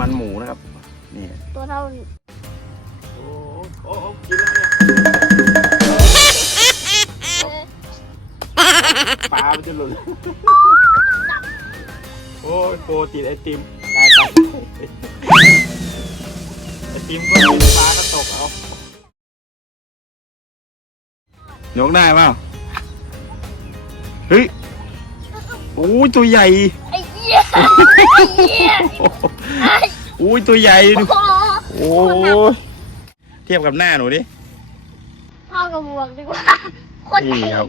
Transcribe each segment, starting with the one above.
มันหมูนะครับ นี่ ตัวเท่าโอ้โอ้กินแล้วเนี่ยปลามันจะหล่นโอ้ยโปรติดไอติมตายตายไอติมก็กินปลาก็ตกเอายกได้เปล่าเฮ้ยโอ้ยตัวใหญ่ไอ้เหี้ยไอ้เหี้ยโอ้ยตัวใหญ่ดูโอ้โอ้ยเทียบกับหน้าหนูดิพ่อกับหมวกดีกว่าโคนนี่ครับ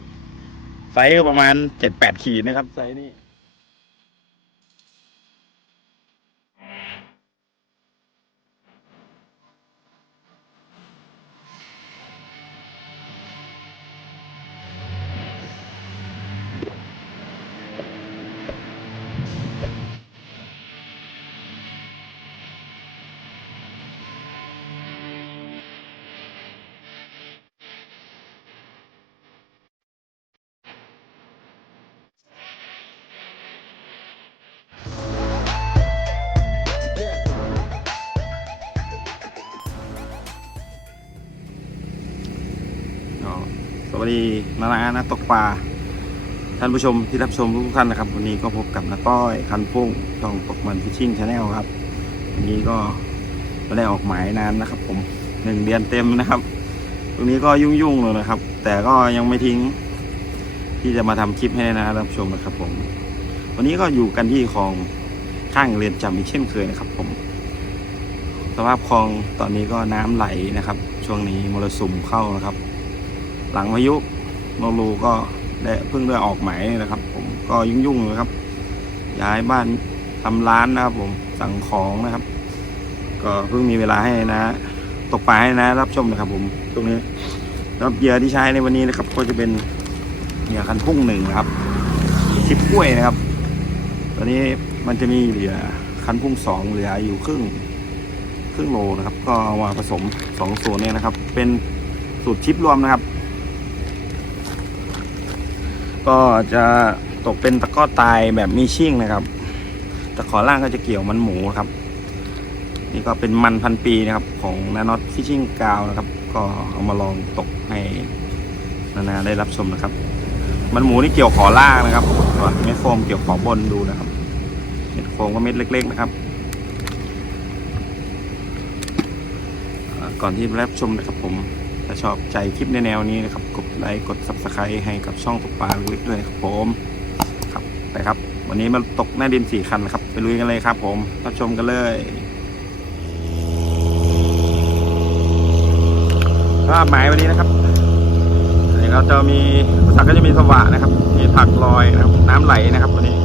ไซส์ก็ประมาณเจ็ดแปดขีดนะครับไซส์นี่ วัสดีนานานะตกปลาท่านผู้ชมที่รับชมทุกท่านนะครับ วันนี้ก็พบกับนาต้อยคันพุ่งช่องตกมันฟิชชิ่งชาแนลครับ วันนี้ก็ไม่ได้ออกหมายนานนะครับ ผมหนึ่งเดือนเต็มนะครับ ตรงนี้ก็ยุ่งๆเลยนะครับ แต่ก็ยังไม่ทิ้ง ที่จะมาทำคลิปให้นะรับชมนะครับ ผม วันนี้ก็อยู่กันที่คลองข้างเรือนจำอีกเช่นเคยนะครับ ผมสภาพคลองตอนนี้ก็น้ำไหลนะครับ ช่วงนี้มรสุมเข้านะครับ หลังพายุโนรูก็ได้เพิ่งได้ออกหมายนะครับ ผมก็ยุ่งๆนะครับ ย้ายบ้านทำร้านนะครับ ผมสั่งของนะครับ ก็เพิ่งมีเวลาให้นะ ตกปลาให้นะ รับชมนะครับ ผมตรงนี้แล้วเหยื่อที่ใช้ในวันนี้นะครับ ก็จะเป็นเหยื่อคันพุ่งหนึ่งนะครับชิปกล้วยนะครับ ตอนนี้มันจะมีเหลือคันพุ่งสองเหลืออยู่ครึ่งครึ่งโลนะครับ ก็เอามาผสมสองส่วนเนี่ยนะครับ เป็นสูตรชิปรวมนะครับ ก็จะตกเป็นตะก้อตายแบบมีชิ่งนะครับ ตะขอล่างก็จะเกี่ยวมันหมูครับ นี่ก็เป็นมันพันปีนะครับ ของนาน็อตฟิชชิ่งกาวนะครับ ก็เอามาลองตกให้นานาได้รับชมนะครับ มันหมูนี่เกี่ยวขอล่างนะครับส่วนเม็ดโฟมเกี่ยวขอบนดูนะครับ เม็ดโฟมก็เม็ดเล็ก ๆ นะครับ ก่อนที่รับชมนะครับผม ถ้าชอบใจคลิปในแนวนี้นะครับ กดไลค์ กด subscribe ให้กับช่องตกปลาเล็กๆด้วยนะครับผมครับไปครับ วันนี้มาตกหน้าดินสี่คันนะครับ ไปลุยกันเลยครับผมรับชมกันเลยก็หมายวันนี้นะครับนี่เราจะมีสักก็จะมีสว่านนะครับ มีผักลอยนะครับ น้ำไหลนะครับวันนี้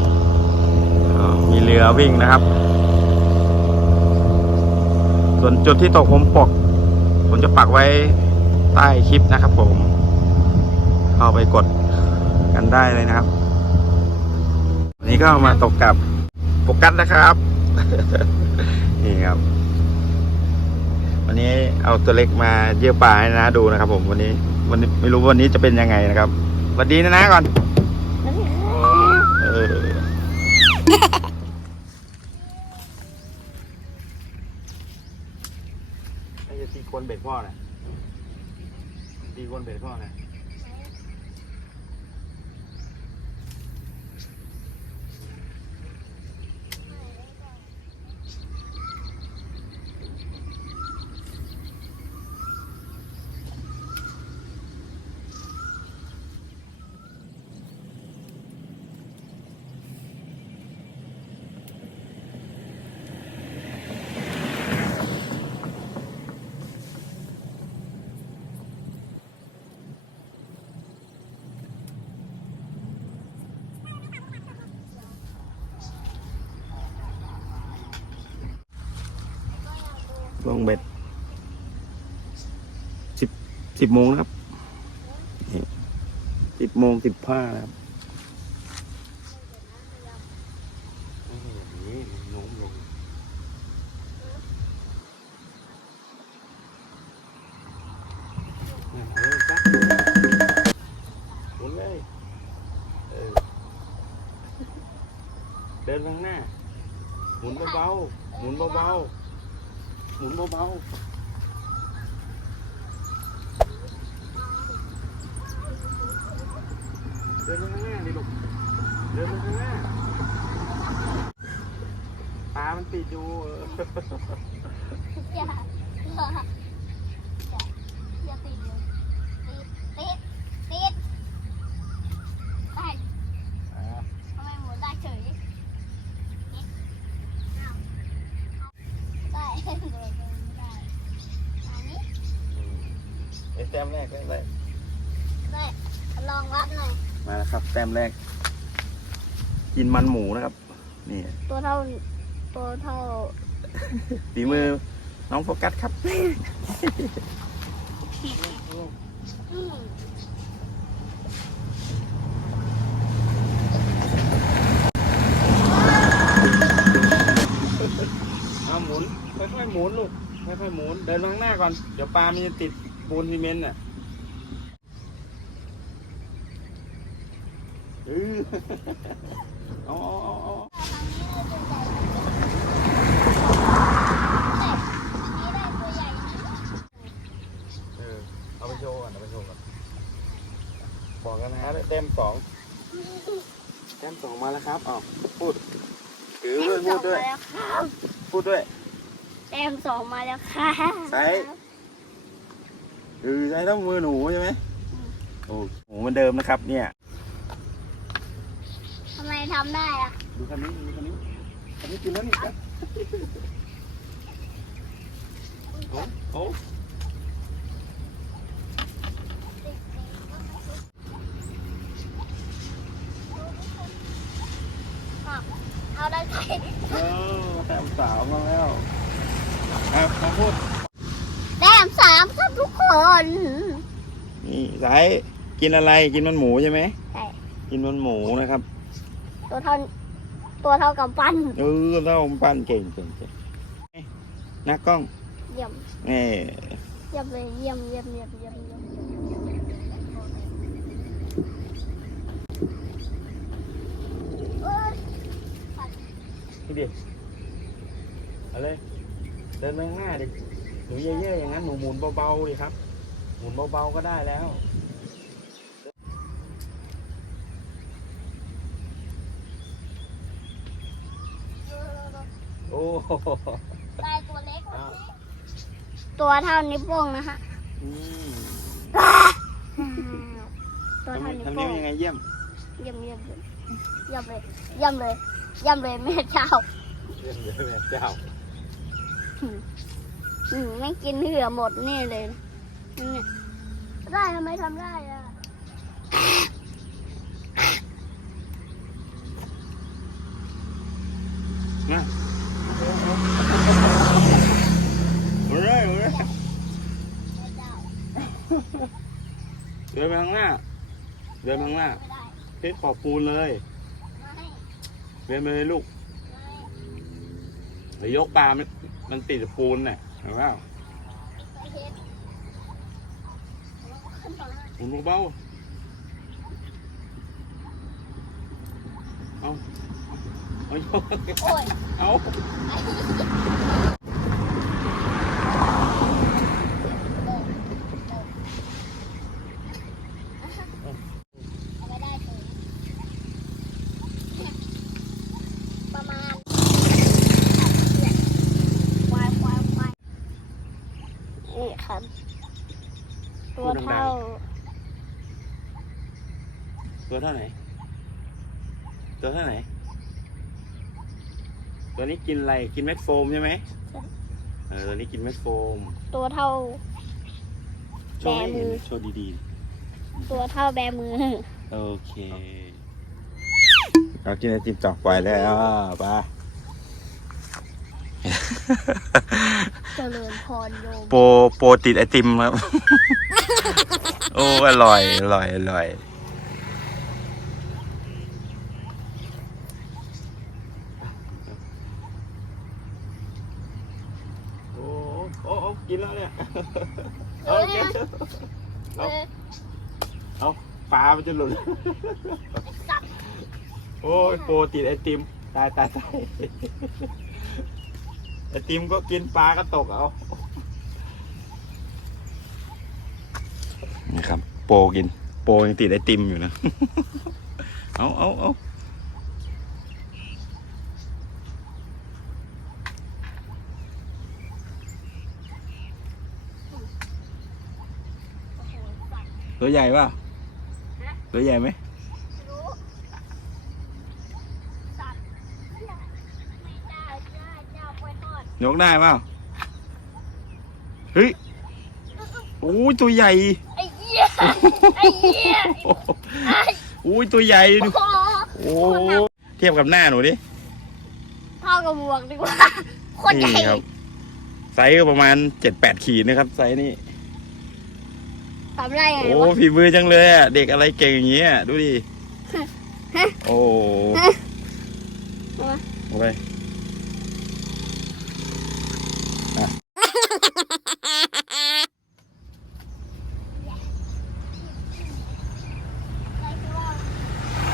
มีเรือวิ่งนะครับ ส่วนจุดที่ตกผมปกผมจะปักไว้ ใต้คลิปนะครับผม เข้าไปกดกันได้เลยนะครับ วันนี้ก็มาตกกับโฟกัสนะครับ นี่ครับ วันนี้เอาตัวเล็กมาเยี่ยวป่าให้นะดูนะครับ ผมวันนี้ วันนี้ไม่รู้วันนี้จะเป็นยังไงนะครับสวัสดีนะนะก่อนเออไอ้จะตีคนเบ็ดพ่อน่ะ ตีคนเบ็ดพ่อน่ะล งเบ็ดสิบสิบโมงนะครับสิบโมงสิบห้านะครับเดินข้างหน้า หมุนเบาๆ หมุนเบาๆ หมุนเบาๆ เดินไปข้างหน้าดิลูก เดินไปข้างหน้าตามันติดอยู่ อย่าอย่าอย่าติดเลยติดติดติดได้ อ่า ทำไมหมุนได้เฉยติดอ้าวได้เดินเดินได้อันนี้ ไอ้ แต้มแรกแต้มแรกได้ลองวัดหน่อย มาแล้วครับ แต้มแรก กินมันหมูนะครับ นี่ตัวเท่าตัวเท่าฝีมือน้องโฟกัสครับ อืมเอาหมุนค่อยๆหมุนลูกค่อยๆหมุนเดินไปข้างหน้าก่อน เดี๋ยวปลามันจะติด ปูนซีเมนต์อะเออเอาเอาเอาเอาทางนี้เลยตัวใหญ่แต่อันนี้ได้ตัวใหญ่นะเออเอาไปโชว์ก่อนเอาไปโชว์ก่อนบอกกันนะฮะเต็มสองเต็มสองมาแล้วครับอ้าวพูดถือด้วยพูดด้วยแต้มสองมาแล้วครับพูดด้วยแต้มสองมาแล้วค่ะไซส์ คือใช้ต้องมือหนูใช่ไหมโอ้หมูเหมือนเดิมนะครับ เนี่ยทำไมทำได้อะดูคันนี้ดูคันนี้คันนี้กินแล้วนี่ครับโอ้โอ้เอาได้ไหมเออแต้มสาวมาแล้วอะมาพูดแต้มสาม ครับทุกคนนี่สายกินอะไรกินมันหมูใช่ไหมใช่กินมันหมูนะครับ ตัวเท่าตัวเท่ากับปั้นเออเล่าปั้นเก่งเก่งเก่งนักกล้องเยี่ยมเอ่เยี่ยมเลยเยี่ยมเยี่ยมเยี่ยมเยี่ยมเยี่ยมเอ้ยนี่ดิเอาเลยเดินไปข้างหน้าดิ หนูเย่ๆอย่างนั้นหนูหมุนเบาๆดิครับ หมุนเบาๆก็ได้แล้วโอ้โหได้ตัวเล็กกว่านี้ตัวเท่านิ้วโป้งนะฮะอืมตัวเท่านิ้วทำโป้นี้งยังไงเยี่ยมเยี่ยมเยี่ยมเยี่ยมเยี่ยมเลยเยี่ยมเลยเยี่ยมเลยแม่เจ้า เยี่ยมเลยแม่เจ้า อืมไม่กินเหือหมดนี่เลยนี่ได้ทำไมทำได้อะนะหมุนเลยหมุนเลยเดินไปข้างหน้า เดินไปข้างหน้าไม่ได้เพชรขอบปูนเลย เดินไปเลยลูกไม่เดี๋ยวยกปลามันติดปูนเนี่ย เห็นเปล่าไปเฮ็ดขึ้นมาหมุนเบาๆเอา เอาโอ้ยเอา เอาไปได้เลยประมาณควายควายควายนี่ครับ ตัวเท่า ตัวเท่าไหน ตัวเท่าไหนตัวนี้กินอะไร กินเม็ดโฟมใช่ไหมเออตัวนี้กินเม็ดโฟม ตัวเท่า โชว์ให้แบมืเห็นอโชว์ดีตัวเท่าแบมือ ๆ โอเค เรากินไอติมต่อไปแล้วไป เจริญพรโยมโปรโปรติดไอติมครับ โอ้ อร่อย อร่อย อร่อย โอ้โอ้โอ้ กินแล้วเนี่ยเอากินเออเอาปลามันจะหลุดสัตว์โอ้ยโปรติดไอติมตายตายตายไอติมก็กินปลาก็ตกเอานี่ครับ โปรกิน โปรยังติดไอติมอยู่นะ เอาเอาเอา โอ้โหสั ตว์ตัวใหญ่ป่ะตัวใหญ่ไหมรู้สัตว์ไม่ได้ไม่ได้จะเอาไปทอดยกได้เปล่าเฮ้ยโอ้ยตัวใหญ่ไอ้เหี้ยไอ้เหี้ยไอ้โอ้ยตัวใหญ่ดูโอ้โหโอ้เทียบกับหน้าหนูดิเท่ากับบวกดีกว่าโคตรใหญ่นี่ครับไซส์ก็ประมาณเจ็ดแปดขีดนะครับไซส์นี้ ทำได้ไงโอ้วะ ฝีมือจังเลยอะเด็กอะไรเก่งอย่างเงี้ยดูดิฮะโอ้ฮะโอ้ย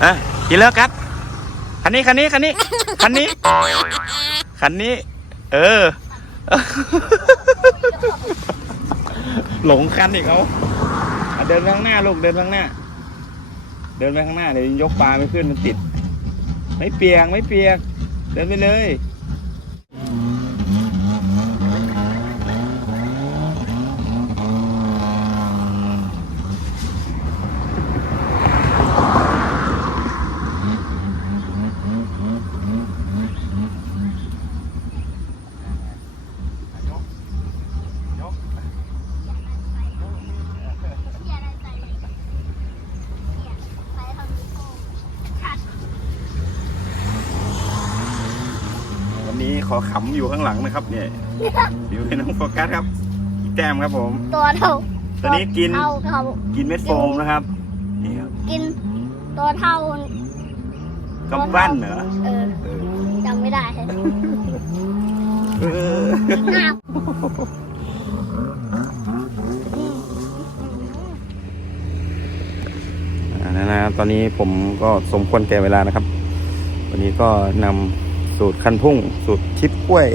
อะกินแล้วกัดคันนี้คันนี้คันนี้คันนี้คันนี้ เออ หลงคันอีกเอาอะ เดินไปข้างหน้าลูกเดินไปข้างหน้า เดินไปข้างหน้าเดี๋ยวยกปลาไม่ขึ้นมันติด ไม่เปียกไม่เปียก เดินไปเลย เหี้ยอะไรใส่เลยเหี้ยใส่ทำนิ้วโป้งชัด วันนี้ข อขำอยู่ข้างหลังนะครับเนี่ยอยู่เป็นน้องโฟกัสครับอีกแต้มครับผม ตัวเท่าตอนนี้กิน เท่าเท่ากินเม็ดโฟมนะครับ นี่ครับกินตัวเท่า กำปั้นเหรอเออเออจำไม่ได้เอออ้าวอ่านะนะตอนนี้ผมก็สมควรแก่เวลานะครับ วันนี้ก็นำ สูตรคันทุ่ง สูตรชิปกล้วย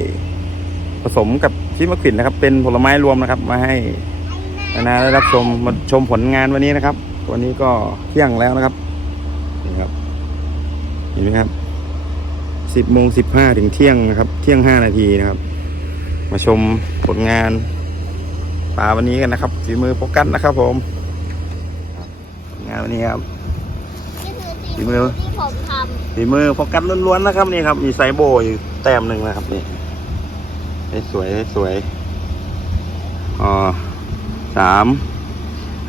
ผสมกับชิปมะขิดนะครับ เป็นผลไม้รวมนะครับ มาให้นานาได้รับชมมาชมผลงานวันนี้นะครับ วันนี้ก็เที่ยงแล้วนะครับนี่ครับเห็นไหมครับสิบโมงสิบห้าถึงเที่ยงนะครับ เที่ยงห้านาทีนะครับ มาชมผลงานปลาวันนี้กันนะครับฝีมือโปกัสนะครับ ผมงานวันนี้ครับ ฝีทีมือที่ผมทฝีมือโฟกัสล้วนๆนะครับนี่ครับ มีไซโบอยู่แต้มหนึ่งนะครับนี่ให้สวยให้สวยอ๋อสาม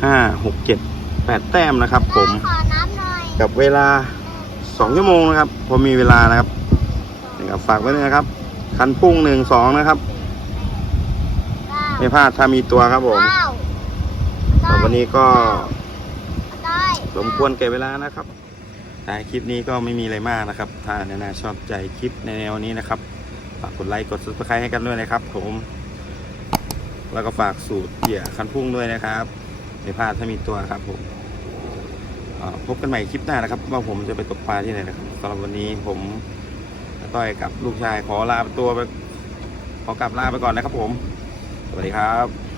ห้าหกเจ็ดแปดแต้มนะครับำผม ขอน้ำหน่อยกับเวลาสองชั่วโมงนะครับ พอมีเวลานะครับนี่ครับฝากไว้ด้วยนะครับ คันพุ่งหนึ่งสองนะครับเก้าไม่พลาดถ้ามีตัวครับผมเก้าสำหรับวันนี้ก็ได้ สมควรแก่เวลานะครับ ท้ายคลิปนี้ก็ไม่มีอะไรมากนะครับ ถ้านนชอบใจคลิปในแนวนี้นะครับ ฝากกดไลค์กด subscribe ให้กันด้วยนะครับ ผม แล้วก็ฝากสูตรเหยื่อคันพุ่งด้วยนะครับไม่พลาดถ้ามีตัวครับผมพบกันใหม่คลิปหน้านะครับ ว่าผมจะไปตกปลาที่ไหนนะครับสำหรับวันนี้ผมต้อยกับลูกชายขอลาตัวไปขอกลับลาไปก่อนนะครับผม สวัสดีครับ